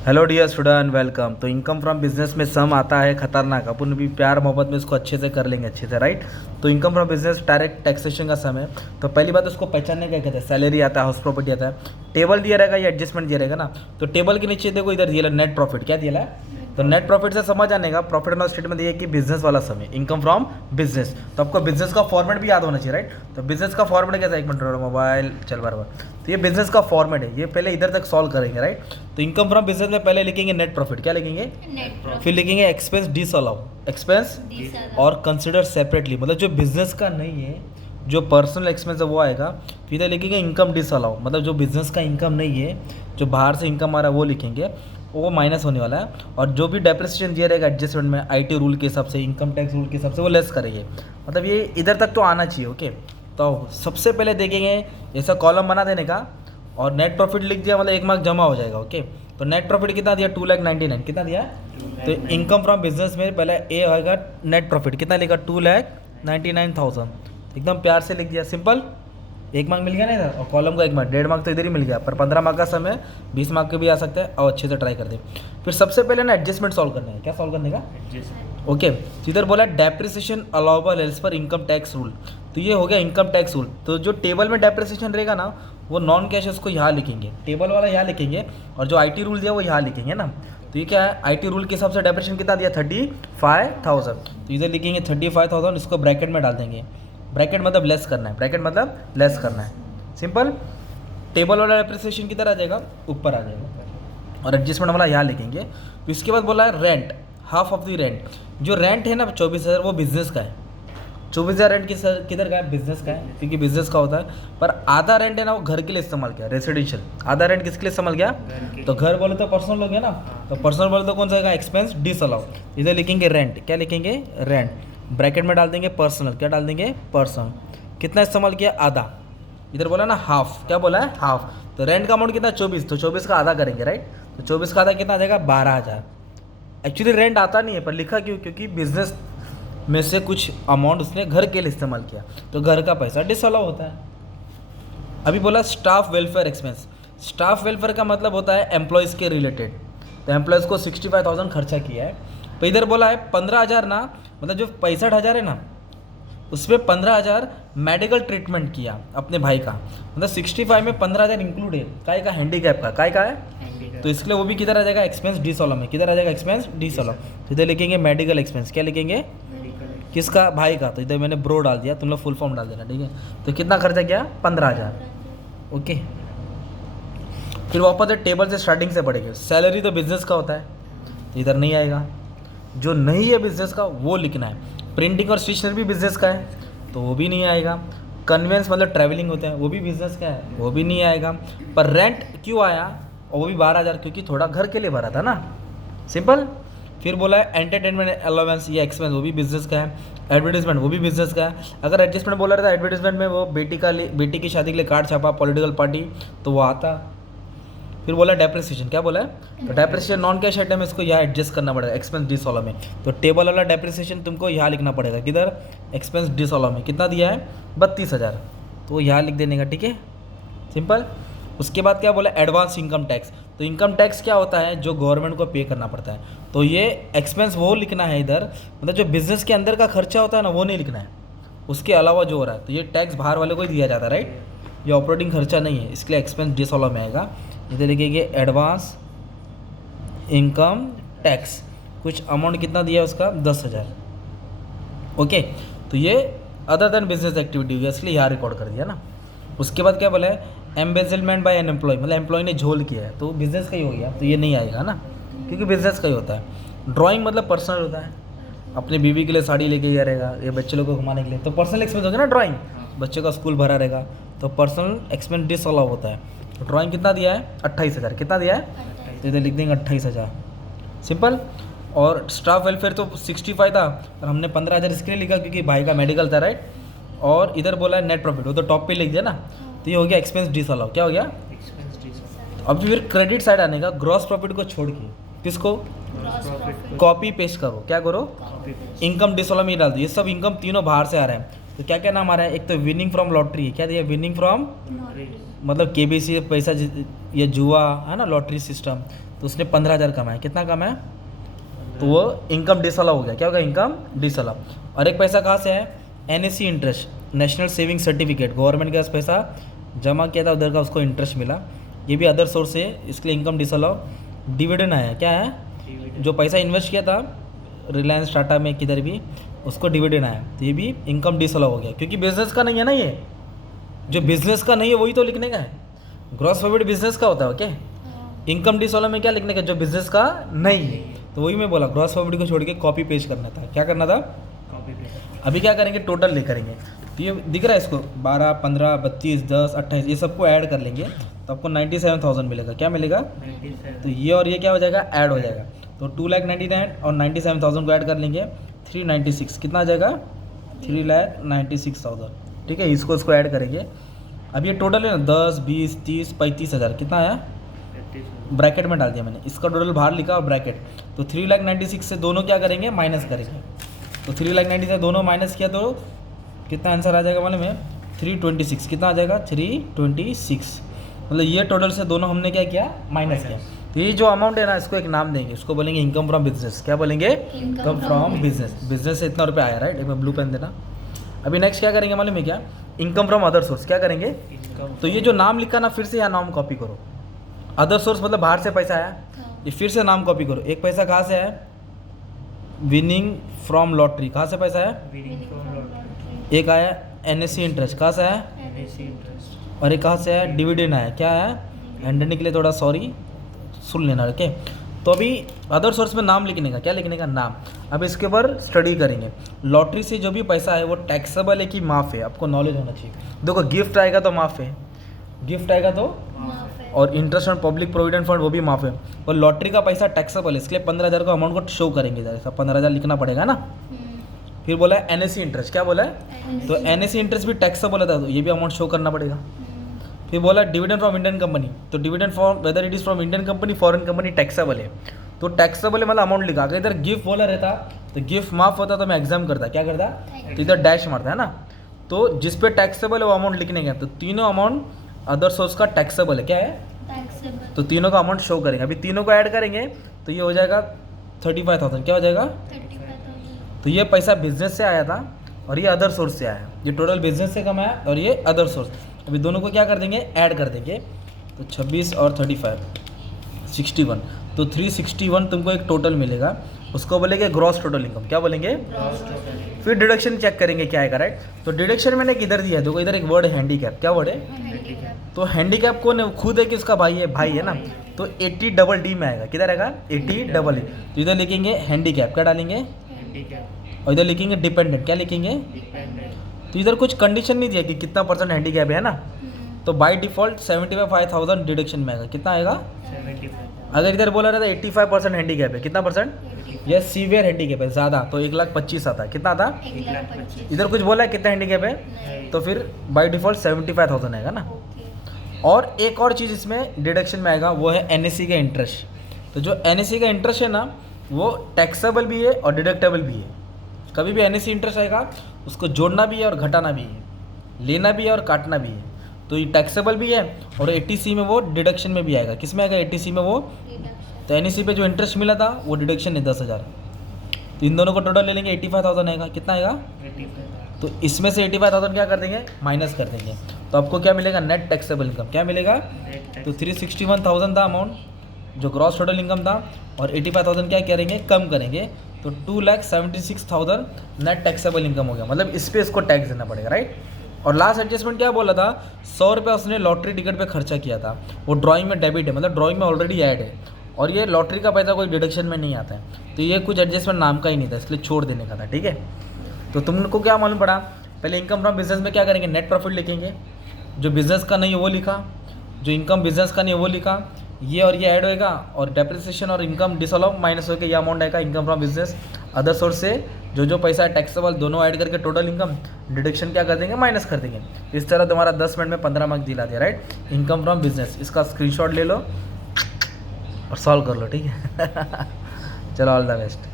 Hello dear student, welcome. तो income from business में सम आता है खतरनाक, अपन भी प्यार मोहब्बत में इसको अच्छे से कर लेंगे, अच्छे से, राइट। तो income from business direct taxation का सम है। तो पहली बात उसको पहचानने क्या कहते हैं, सैलरी आता है, हाउस प्रॉपर्टी आता है, टेबल दिया रहेगा या एडजस्टमेंट दिया रहेगा ना। तो टेबल के नीचे देखो, इधर दिया नेट प्रॉफिट, क्या दिया है। तो नेट प्रॉफिट से समझ आने का, प्रॉफिट एंड लॉस स्टेटमेंट ये कि बिजनेस वाला सम है, इनकम फ्रॉम बिजनेस। तो आपको बिजनेस का फॉर्मेट भी याद होना चाहिए, राइट। तो बिजनेस का फॉर्मेट कैसा है, एक मिनट मोबाइल चल बार। तो ये बिजनेस का फॉर्मेट है, ये पहले इधर तक सॉल्व करेंगे, राइट। तो इनकम फ्रॉम बिजनेस में पहले लिखेंगे नेट प्रॉफिट, क्या लिखेंगे, नेट प्रॉफिट। फिर लिखेंगे एक्सपेंस डिसअलाउ, एक्सपेंस और कंसिडर सेपरेटली, मतलब जो बिजनेस का नहीं है, जो पर्सनल एक्सपेंस है वो आएगा। फिर इधर लिखेंगे इनकम डिसअलाउ, मतलब जो बिजनेस का इनकम नहीं है, जो बाहर से इनकम आ रहा है वो लिखेंगे, वो माइनस होने वाला है। और जो भी डेप्रिसिएशन दिया रहेगा एडजस्टमेंट में आईटी रूल के हिसाब से, इनकम टैक्स रूल के हिसाब से वो लेस करेंगे। मतलब ये इधर तक तो आना चाहिए, ओके। तो सबसे पहले देखेंगे ऐसा कॉलम बना देने का, और नेट प्रॉफिट लिख दिया, मतलब 1 मार्क जमा हो जाएगा, ओके। तो नेट प्रॉफिट कितना दिया, 2,99,000 कितना दिया। तो इनकम फ्रॉम बिजनेस में पहले ए आएगा नेट प्रॉफिट, कितना लिखा, 2,99,000। एकदम प्यार से लिख दिया, सिंपल। 1 मार्क मिल गया ना इधर, और कॉलम का 1 मार्क, 1.5 मार्क तो इधर ही मिल गया। पर 15 मार्क का समय, 20 मार्क के भी आ सकता है, और अच्छे से ट्राई कर दे। फिर सबसे पहले ना एडजस्टमेंट सॉल्व करना है, क्या सॉल्व करने का, ओके। तो इधर बोला डेप्रिसिएशन अलाउबल एल्स पर इनकम टैक्स रूल, तो ये हो गया इनकम टैक्स रूल। तो जो टेबल में डेप्रिसिएशन रहेगा ना, वो नॉन कैश है, उसको यहाँ लिखेंगे, टेबल वाला यहाँ लिखेंगे, और जो आईटी रूल दिया वो यहाँ लिखेंगे ना। तो ये क्या है, आईटी रूल के हिसाब से डेप्रिसिएशन कितना दिया, 35,000। तो इधर लिखेंगे 35,000, इसको ब्रैकेट में डाल देंगे। ब्रैकेट मतलब लेस करना है, ब्रैकेट मतलब लेस करना है, सिंपल। टेबल वाला डेप्रिसिएशन किधर आ जाएगा, ऊपर आ जाएगा, और एडजस्टमेंट वाला यहाँ लिखेंगे। तो इसके बाद बोला है rent, half of the rent. जो रेंट है ना 24,000, वो बिजनेस का है। 24,000 रेंट किधर का है, बिजनेस का है, क्योंकि बिजनेस का होता है। पर आधा रेंट है ना, वो घर के लिए इस्तेमाल किया, रेसिडेंशियल। आधा रेंट किसके लिए इस्तेमाल किया, तो घर बोले तो पर्सनल हो गया ना। तो पर्सनल बोले तो कौन सा आएगा, एक्सपेंस डिसअलाउ। इधर लिखेंगे रेंट, क्या लिखेंगे, रेंट। ब्रैकेट में डाल देंगे पर्सनल, क्या डाल देंगे, पर्सनल। कितना इस्तेमाल किया, आधा। इधर बोला ना हाफ, क्या बोला है, हाफ। तो रेंट का अमाउंट कितना, 24, तो 24 का आधा करेंगे, राइट। तो 24 का आधा कितना आ जाएगा, 12,000। एक्चुअली रेंट आता नहीं है, पर लिखा क्यों, क्योंकि बिजनेस में से कुछ अमाउंट उसने घर के लिए इस्तेमाल किया, तो घर का पैसा डिसअलाउ होता है। अभी बोला staff welfare expense. Staff welfare का मतलब होता है एम्प्लॉयज़ के रिलेटेड। तो एम्प्लॉयज़ को 65,000 खर्चा किया है। तो इधर बोला है 15,000 ना, मतलब जो 65,000 है ना, उसमें 15,000 मेडिकल ट्रीटमेंट किया अपने भाई का। मतलब 65 में 15,000 इंक्लूड है, काय का, हैंडीकैप का, काय का है। तो इसके लिए वो भी किधर आ जाएगा, एक्सपेंस डिसअलाउ में, किधर आ जाएगा, एक्सपेंस डिसअलाउ। तो इधर लिखेंगे मेडिकल एक्सपेंस, क्या लिखेंगे, किसका, भाई का। तो इधर मैंने ब्रो डाल दिया, तुम लोग फुल फॉर्म डाल देना, ठीक है। तो कितना खर्चा किया, 15,000, ओके। फिर वापस टेबल से स्टार्टिंग से पढ़ेंगे। सैलरी तो बिजनेस का होता है, तो इधर नहीं आएगा। जो नहीं है बिजनेस का वो लिखना है। प्रिंटिंग और स्टेशनरी भी बिजनेस का है, तो वो भी नहीं आएगा। कन्वेंस मतलब ट्रैवलिंग होता है, वो भी बिजनेस का है, वो भी नहीं आएगा। पर रेंट क्यों आया, और वो भी 12,000, क्योंकि थोड़ा घर के लिए भरा था ना, सिंपल। फिर बोला है एंटरटेनमेंट अलाउंस, ये एक्सपेंस, वो भी बिजनेस का है। एडवर्टीजमेंट, वो भी बिजनेस का है। अगर एडजस्टमेंट बोला रहता एडवर्टीजमेंट में, वो बेटी की शादी के लिए कार्ड छापा, पॉलिटिकल पार्टी, तो वो आता। फिर बोला डेप्रिसिएशन, क्या बोला है, तो डेप्रिसिएशन नॉन कैश आइटम है, इसको यहाँ एडजस्ट करना पड़ेगा एक्सपेंस डिसअलाउ में। तो टेबल वाला डेप्रिसिएशन तुमको यहाँ लिखना पड़ेगा, किधर, एक्सपेंस डिसअलाउ में। कितना दिया है, 32,000, तो यहाँ लिख देने का, ठीक है, सिंपल। उसके बाद क्या बोला, एडवांस इनकम टैक्स। तो इनकम टैक्स क्या होता है, जो गवर्नमेंट को पे करना पड़ता है। तो ये एक्सपेंस वो लिखना है इधर, मतलब जो बिजनेस के अंदर का खर्चा होता है ना, वो नहीं लिखना है, उसके अलावा जो हो रहा है। तो ये टैक्स बाहर वाले को ही दिया जाता है, राइट। ये ऑपरेटिंग खर्चा नहीं है, इसके लिए एक्सपेंस डिसअलाउ में आएगा। इधर लिखेंगे एडवांस इनकम टैक्स, कुछ अमाउंट कितना दिया उसका, 10,000, ओके। तो ये अदर देन बिजनेस एक्टिविटी हो गया, इसलिए यहाँ रिकॉर्ड कर दिया ना। उसके बाद क्या बोला है, एम्बेजलमेंट बाय एन एम्प्लॉय, मतलब एम्प्लॉय ने झोल किया है, तो बिजनेस का ही हो गया, तो ये नहीं आएगा ना, क्योंकि बिजनेस का ही होता है। ड्राइंग मतलब पर्सनल होता है, अपनी बीवी के लिए साड़ी लेके गया रहेगा, ये बच्चे लोग को घुमाने के लिए, तो पर्सनल एक्सपेंस होगा ना ड्राइंग। बच्चे का स्कूल भरा रहेगा, तो पर्सनल एक्सपेंस डिसअलाउ होता है। तो ड्राइंग कितना दिया है, 28,000, कितना दिया है, तो इधर लिख देंगे 28,000, सिंपल। और स्टाफ वेलफेयर तो 65 था, और हमने 15,000 इसके लिए लिखा क्योंकि भाई का मेडिकल था, राइट। और इधर बोला है नेट प्रॉफिट, वो तो टॉप पे लिख दिया ना। तो ये हो गया एक्सपेंस डिसअलाउ, क्या हो गया, एक्सपेंस डिसअलाउ। अब फिर क्रेडिट साइड आने का, ग्रॉस प्रॉफिट को छोड़ के किसको, कॉपी पेस्ट करो, क्या करो, इनकम डिसअलाउ में डाल दो। ये सब इनकम तीनों बाहर से आ रहे हैं, तो क्या क्या नाम आ रहा है, एक तो विनिंग फ्रॉम लॉटरी है, क्या दिया, विनिंग फ्रॉम, मतलब केबीसी पैसा, ये जुआ है ना, लॉटरी सिस्टम। तो उसने 15,000 कमाया, कितना कमाया, तो वो इनकम डिसअलाउ हो गया। क्या होगा, इनकम डिसअलाउ। और एक पैसा कहाँ से है, NSC interest, national saving certificate, government के पास पैसा जमा किया था, उधर का उसको इंटरेस्ट मिला, ये भी अदर सोर्स है, इसके लिए इनकम डिसअलाउ। डिविडेंड आया, क्या है, जो पैसा इन्वेस्ट किया था रिलायंस टाटा में किधर भी, उसको डिविडेंड आया, तो ये भी इनकम डिसअलाउ हो गया, क्योंकि बिजनेस का नहीं है ना, ये जो बिजनेस का नहीं है वही तो लिखने का है। ग्रॉस प्रॉफिट बिजनेस का होता है, ओके। इनकम डिसअलाउ में क्या लिखने का, जो बिजनेस का नहीं है, तो वही मैं बोला ग्रॉस प्रॉफिट को छोड़ के कॉपी पेस्ट करना था। क्या करना था, कॉपी पेस्ट। अभी क्या करेंगे, टोटल ले करेंगे, तो ये दिख रहा है इसको 12, 15, 32, 10, 28, ये सबको ऐड कर लेंगे तो आपको 97,000 मिलेगा। क्या मिलेगा, 97। तो ये और ये क्या हो जाएगा, ऐड हो जाएगा, तो 2,99,000 और 97,000 को ऐड कर लेंगे, 396, कितना आ जाएगा, 3,96,000, ठीक है। इसको ऐड करेंगे। अब ये टोटल है ना 10, 20, 30, 35,000, कितना आया, 33,000। ब्रैकेट में डाल दिया मैंने, इसका टोटल बाहर लिखा और ब्रैकेट, तो 3,96,000 से दोनों क्या करेंगे, माइनस करेंगे, तो 3,90,000 से दोनों माइनस किया तो कितना आंसर आ जाएगा मालूम है, 326, कितना आ जाएगा, 326, मतलब ये टोटल से दोनों हमने क्या किया, माइनस किया। तो ये जो अमाउंट है ना, इसको एक नाम देंगे, इसको बोलेंगे इनकम फ्रॉम बिजनेस। क्या बोलेंगे, इनकम फ्रॉम बिजनेस। बिजनेस से इतना रुपया आया, राइट, एक में ब्लू पेन देना। अभी नेक्स्ट क्या करेंगे मालूम है क्या, इनकम फ्रॉम अदर सोर्स। क्या करेंगे, इनकम। तो ये जो नाम लिखा ना, फिर से यहाँ नाम कॉपी करो, अदर सोर्स मतलब बाहर से पैसा आया, ये फिर से नाम कॉपी करो। एक पैसा कहाँ से आया, विनिंग फ्रॉम लॉटरी, कहाँ से पैसा आया, विनिंग फ्रॉम लॉटरी। एक आया NSC इंटरेस्ट, कहाँ से आया, NSC इंटरेस्ट। और एक कहाँ से आया, डिविडेंड आया। क्या आया, हैंडने के लिए थोड़ा सॉरी सुन लेना, ओके। तो अभी अदर सोर्स में नाम लिखने का, क्या लिखने का, नाम। अब इसके ऊपर स्टडी करेंगे, लॉटरी से जो भी पैसा है वो टैक्सेबल है कि माफ़ है, आपको नॉलेज होना चाहिए। देखो गिफ्ट आएगा तो माफ़ है, गिफ्ट आएगा तो, और interest on public provident fund वो भी माफ़ है, और लॉटरी का पैसा टैक्सेबल है, इसलिए 15,000 का अमाउंट को शो करेंगे, जैसा 15,000 लिखना पड़ेगा ना। फिर बोला है NSC इंटरेस्ट, क्या बोला है, तो NSC इंटरेस्ट भी टैक्सेबल था, तो ये भी अमाउंट शो करना पड़ेगा। फिर बोला डिविडेंड फ्रॉम इंडियन कंपनी, तो dividend from whether it is from Indian company foreign company taxable है, तो टैक्सेबल है मतलब अमाउंट लिखा। अगर इधर गिफ्ट बोला रहता तो गिफ्ट माफ होता तो मैं एग्जाम करता, क्या करता, तो इधर डैश मारता है ना, तो जिस पे टैक्सेबल है वो अमाउंट लिखने का, तो तीनों अमाउंट अदर सोर्स का टैक्सेबल है, क्या है, तो तीनों का अमाउंट शो करेंगे। अभी तीनों को ऐड करेंगे तो ये हो जाएगा 35,000, क्या हो जाएगा, तो ये पैसा बिजनेस से आया था और ये अदर सोर्स से आया, ये टोटल बिजनेस से कमाया और ये अदर सोर्स। अभी दोनों को क्या कर देंगे, ऐड कर देंगे, तो 26 और 35 61, तो 361 तुमको एक टोटल मिलेगा, उसको बोलेंगे ग्रॉस टोटल इनकम। क्या बोलेंगे, फिर डिडक्शन चेक करेंगे क्या आएगा, राइट। तो डिडक्शन मैंने किधर दिया है, देखो इधर एक वर्ड है हैंडीकैप, क्या वर्ड है, तो हैंडीकैप कौन है, खुद है कि उसका भाई है ना, तो 80 में आएगा, किधर आएगा 80 तो इधर लिखेंगे हैंडीकैप, क्या डालेंगे, हैंडीकैप। और इधर लिखेंगे डिपेंडेंट, क्या लिखेंगे, डिपेंडेंट। तो इधर कुछ कंडीशन नहीं दिया कि कितना % हैंडीकैप है ना, तो बाय डिफॉल्ट 75,000 डिडक्शन में आएगा, कितना आएगा, 75। अगर इधर बोला रहता 85% हैंडीकैप है, कितना %, यह सीवियर हैंडीकैप है ज़्यादा, तो 1,25,000 आता है, कितना आता, 1,25,000। इधर कुछ बोला है कितना हैंडीकैप है, तो फिर बाय डिफॉल्ट 75,000 आएगा ना। और एक और चीज़ इसमें डिडक्शन में आएगा, वो है NSC का इंटरेस्ट। तो जो NSC का इंटरेस्ट है ना, वो टैक्सेबल भी है और डिडक्टेबल भी है। कभी भी NSC इंटरेस्ट आएगा उसको जोड़ना भी है और घटाना भी है, लेना भी है और काटना भी है, तो ये टैक्सेबल भी है, और 80C में वो डिडक्शन में भी आएगा। किस में आएगा, 80C में वो, तो NSC पे जो इंटरेस्ट मिला था वो डिडक्शन है 10,000, तो इन दोनों को टोटल ले लेंगे 85,000 आएगा, कितना आएगा, 85,000। तो इसमें से 85,000 क्या कर देंगे, माइनस कर देंगे, तो आपको क्या मिलेगा, नेट टैक्सेबल इनकम, क्या मिलेगा, तो 361,000 था अमाउंट जो ग्रॉस टोटल इनकम था, और 85,000 क्या करेंगे, कम करेंगे, तो 2,76,000 नेट टैक्सेबल इनकम हो गया, मतलब इस पे इसको टैक्स देना पड़ेगा, राइट। और लास्ट एडजस्टमेंट क्या बोला था, 100 रुपये उसने लॉटरी टिकट पे खर्चा किया था, वो ड्राइंग में डेबिट है, मतलब ड्राइंग में ऑलरेडी ऐड है, और ये लॉटरी का पैसा कोई डिडक्शन में नहीं आता है, तो ये कुछ एडजस्टमेंट नाम का ही नहीं था, इसलिए छोड़ देने का था, ठीक है। तो तुमको क्या मालूम पड़ा, पहले इनकम फ्रॉम बिजनेस में क्या करेंगे, नेट प्रॉफिट लिखेंगे, जो बिजनेस का नहीं है वो लिखा, जो इनकम बिजनेस का नहीं है वो लिखा, ये और ये ऐड होएगा, और डेप्रिसिएशन और इनकम डिसअलाउ माइनस होकर ये अमाउंट आएगा income from business. Other source से जो पैसा है टैक्सेबल दोनों ऐड करके टोटल इनकम डिडक्शन क्या कर देंगे, माइनस कर देंगे। इस तरह तुम्हारा 10 मिनट में 15 मार्क्स दिला दिया, राइट। इनकम फ्रॉम बिजनेस, इसका स्क्रीनशॉट ले लो और सॉल्व कर लो, ठीक है। चलो ऑल द बेस्ट।